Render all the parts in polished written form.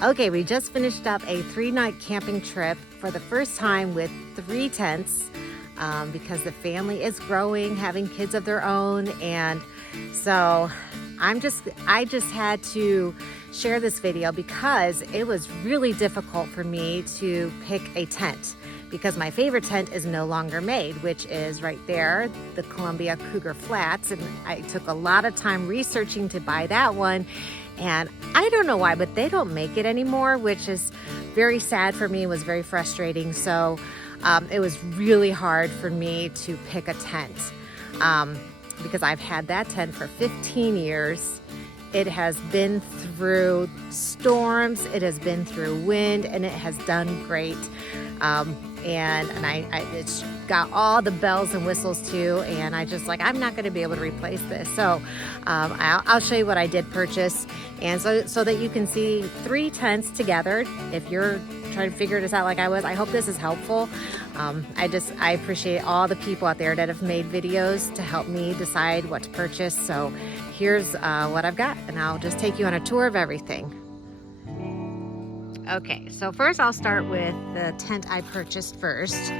Okay, we just finished up a 3-night camping trip for the first time with 3 tents because the family is growing, having kids of their own, and so I just had to share this video because it was really difficult for me to pick a tent because my favorite tent is no longer made, which is right there, the Columbia Cougar Flats, and I took a lot of time researching to buy that one. And I don't know why, but they don't make it anymore, which is very sad for me. It was very frustrating. So it was really hard for me to pick a tent because I've had that tent for 15 years. It has been through storms, it has been through wind, and it has done great. It's got all the bells and whistles too, and I'm not going to be able to replace this. So I'll show you what I did purchase, and so that you can see 3 tents together if you're trying to figure this out like I was. I hope this is helpful. I appreciate all the people out there that have made videos to help me decide what to purchase. So here's what I've got, and I'll just take you on a tour of everything. Okay, so first I'll start with the tent I purchased first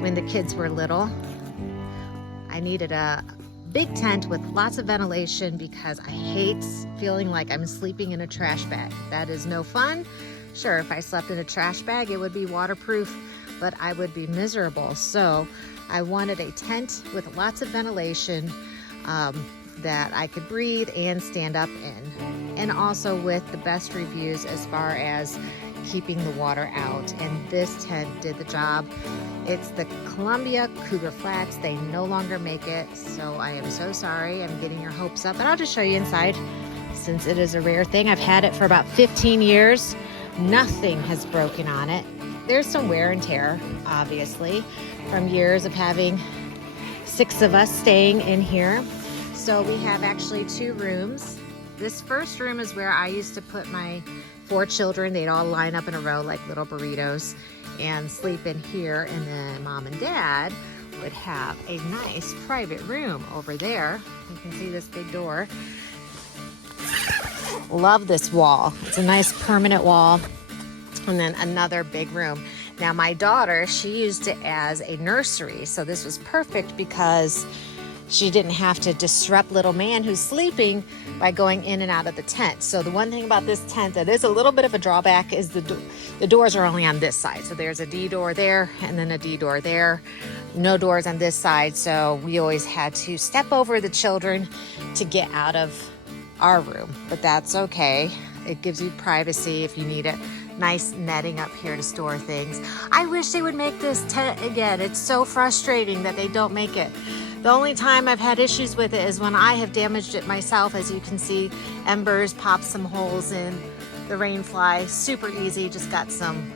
when the kids were little. I needed a big tent with lots of ventilation because I hate feeling like I'm sleeping in a trash bag. That is no fun. Sure, if I slept in a trash bag, it would be waterproof, but I would be miserable. So I wanted a tent with lots of ventilation that I could breathe and stand up in, and also with the best reviews as far as keeping the water out, and this tent did the job. It's the Columbia Cougar Flats. They no longer make it, so I am so sorry. I'm getting your hopes up, but I'll just show you inside since it is a rare thing. I've had it for about 15 years. Nothing has broken on it. There's some wear and tear, obviously, from years of having 6 of us staying in here. So we have actually 2 rooms. This first room is where I used to put my 4 children. They'd all line up in a row like little burritos and sleep in here, and then mom and dad would have a nice private room over there. You can see this big door. Love this wall. It's a nice permanent wall. And then another big room. Now my daughter, she used it as a nursery, so this was perfect because she didn't have to disrupt little man who's sleeping by going in and out of the tent. So the one thing about this tent that is a little bit of a drawback is the doors are only on this side. So there's a D door there and then a D door there. No doors on this side. So we always had to step over the children to get out of our room, but that's okay. It gives you privacy if you need it. Nice netting up here to store things. I wish they would make this tent again. It's so frustrating that they don't make it. The only time I've had issues with it is when I have damaged it myself. As you can see, embers popped some holes in the Rainfly. Super easy, just got some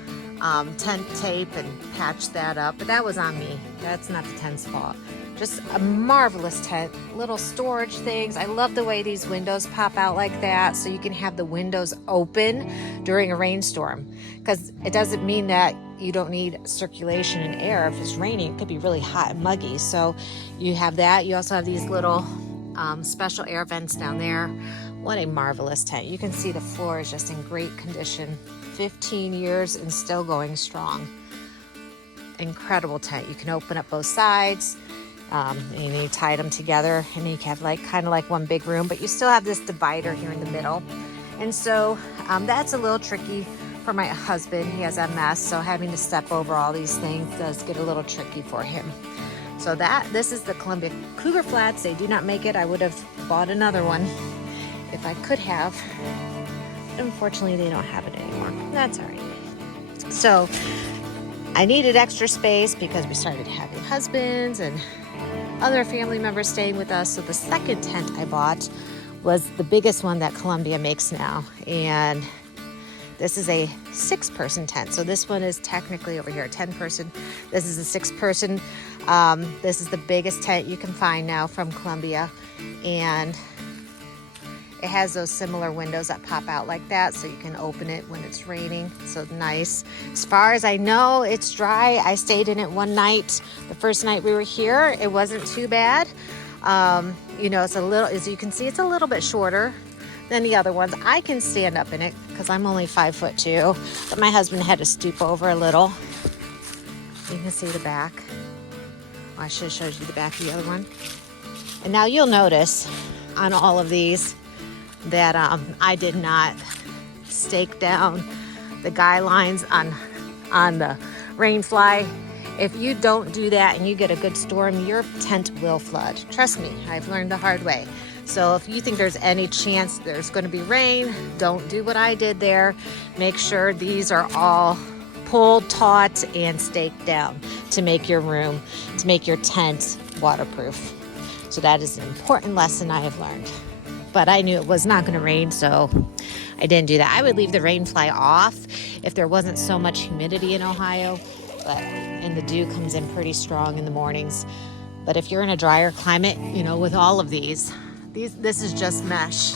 tent tape and patched that up, but that was on me. That's not the tent's fault. Just a marvelous tent, little storage things. I love the way these windows pop out like that, so you can have the windows open during a rainstorm, because it doesn't mean that you don't need circulation and air. If it's raining, it could be really hot and muggy. So you have that. You also have these little special air vents down there. What a marvelous tent. You can see the floor is just in great condition. 15 years and still going strong. Incredible tent. You can open up both sides. And you tie them together, and you have kind of like one big room, but you still have this divider here in the middle. And so that's a little tricky for my husband. He has MS, so having to step over all these things does get a little tricky for him. So this is the Columbia Cougar Flats. They do not make it. I would have bought another one if I could have. Unfortunately, they don't have it anymore. That's all right. So I needed extra space because we started having husbands and other family members staying with us. So the second tent I bought was the biggest one that Columbia makes now. And this is a 6-person tent. So this one is technically over here, 10-person. This is a 6-person. This is the biggest tent you can find now from Columbia. And it has those similar windows that pop out like that, so you can open it when it's raining. So nice. As far as I know, it's dry. I stayed in it one night. The first night we were here, it wasn't too bad. It's a little, as you can see, it's a little bit shorter than the other ones. I can stand up in it because I'm only 5'2", but my husband had to stoop over a little. You can see the back. Oh, I should have showed you the back of the other one. And now you'll notice on all of these that I did not stake down the guidelines on the Rainfly. If you don't do that and you get a good storm, your tent will flood. Trust me, I've learned the hard way. So if you think there's any chance there's going to be rain, don't do what I did there. Make sure these are all pulled, taut, and staked down to make your room, to make your tent waterproof. So that is an important lesson I have learned. But I knew it was not going to rain, so I didn't do that. I would leave the Rainfly off if there wasn't so much humidity in Ohio, and the dew comes in pretty strong in the mornings. But if you're in a drier climate, you know, with all of these, this is just mesh.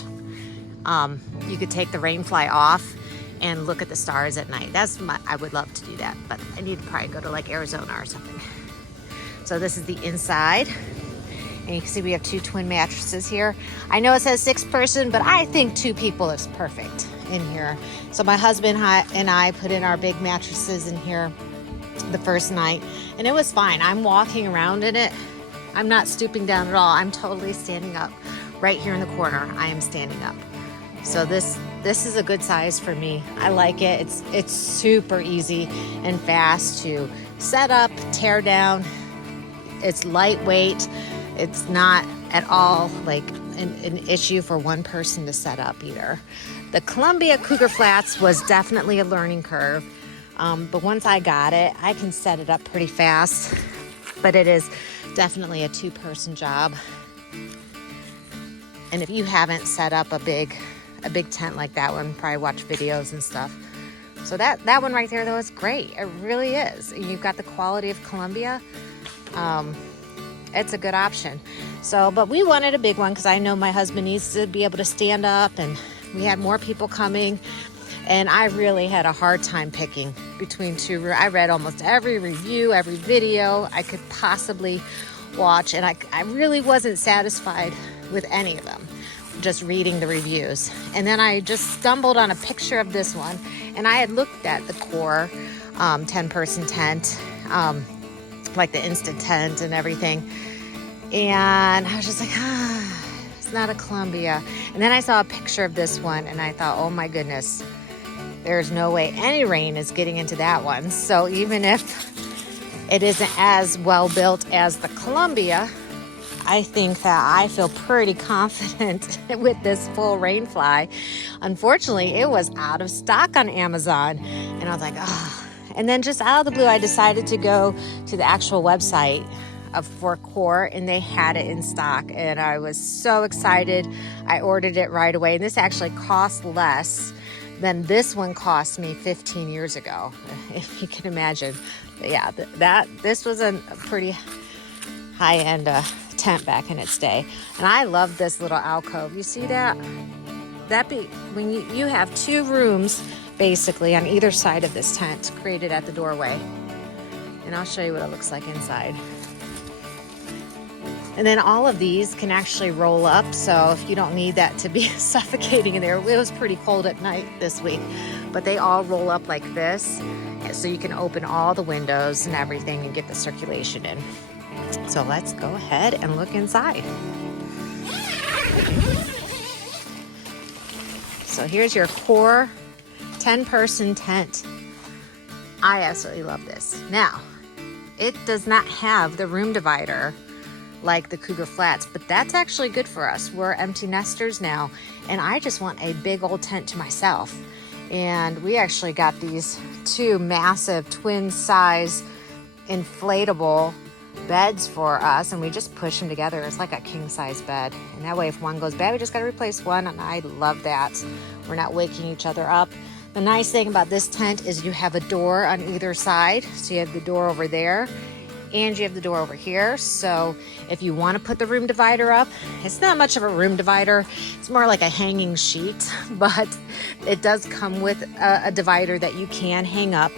You could take the Rainfly off and look at the stars at night. I would love to do that, but I need to probably go to like Arizona or something. So this is the inside. And you can see we have 2 twin mattresses here. I know it says 6 person, but I think 2 people is perfect in here. So my husband and I put in our big mattresses in here the first night, and it was fine. I'm walking around in it. I'm not stooping down at all. I'm totally standing up. Right here in the corner, I am standing up. So this is a good size for me. I like it. It's super easy and fast to set up, tear down. It's lightweight. It's not at all like an issue for one person to set up either. The Columbia Cougar Flats was definitely a learning curve. But once I got it, I can set it up pretty fast. But it is definitely a 2-person job. And if you haven't set up a big tent like that one, probably watch videos and stuff. So that one right there though is great. It really is. You've got the quality of Columbia. It's a good option. So, but we wanted a big one because I know my husband needs to be able to stand up, and we had more people coming. And I really had a hard time picking between 2. I read almost every review, every video I could possibly watch, and I really wasn't satisfied with any of them, just reading the reviews. And then I just stumbled on a picture of this one, and I had looked at the core 10-person tent, like the instant tent and everything. And I was just like, it's not a Columbia. And then I saw a picture of this one, and I thought, oh my goodness, there's no way any rain is getting into that one. So even if it isn't as well built as the Columbia, I think that I feel pretty confident with this full Rainfly. Unfortunately, it was out of stock on Amazon, and I was like, oh. And then just out of the blue, I decided to go to the actual website for Core, and they had it in stock, and I was so excited. I ordered it right away, and this actually cost less than this one cost me 15 years ago, if you can imagine. But yeah, this was a pretty high-end tent back in its day. And I love this little alcove. You see that? When you have 2 rooms basically on either side of this tent created at the doorway. And I'll show you what it looks like inside. And then all of these can actually roll up, so if you don't need that to be suffocating in there. It was pretty cold at night this week, but they all roll up like this, so you can open all the windows and everything and get the circulation in. So let's go ahead and look inside. So here's your Core 10-person tent. I absolutely love this. Now, it does not have the room divider like the Cougar Flats, but that's actually good for us. We're empty nesters now, and I just want a big old tent to myself. And we actually got these 2 massive twin size inflatable beds for us, and we just push them together. It's like a king size bed, and that way if one goes bad, we just got to replace one, and I love that. We're not waking each other up. The nice thing about this tent is you have a door on either side. So you have the door over there, and you have the door over here. So if you want to put the room divider up, it's not much of a room divider. It's more like a hanging sheet, but it does come with a divider that you can hang up.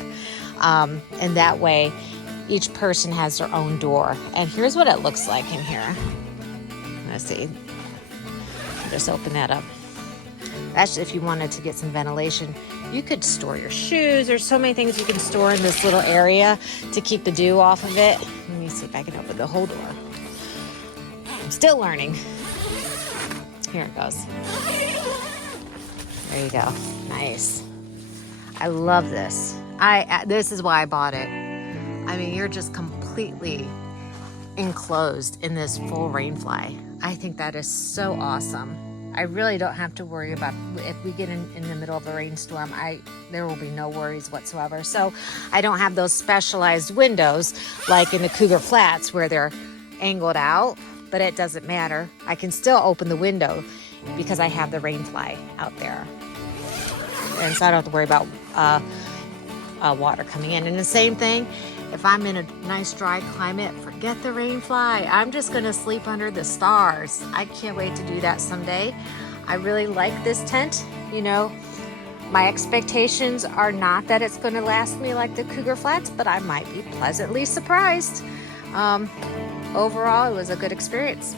And that way each person has their own door. And here's what it looks like in here. Let's see. Just open that up. That's if you wanted to get some ventilation. You could store your shoes. There's so many things you can store in this little area to keep the dew off of it. Let me see if I can open the whole door. I'm still learning. Here it goes. There you go. Nice. I love this. This is why I bought it. I mean, you're just completely enclosed in this full Rainfly. I think that is so awesome. I really don't have to worry about if we get in the middle of a rainstorm. There will be no worries whatsoever. So I don't have those specialized windows like in the Cougar Flats where they're angled out, but it doesn't matter. I can still open the window because I have the Rainfly out there. And so I don't have to worry about water coming in. And the same thing, if I'm in a nice dry climate, forget the Rainfly. I'm just gonna sleep under the stars. I can't wait to do that someday. I really like this tent. You know, my expectations are not that it's gonna last me like the Cougar Flats, but I might be pleasantly surprised. Overall, it was a good experience.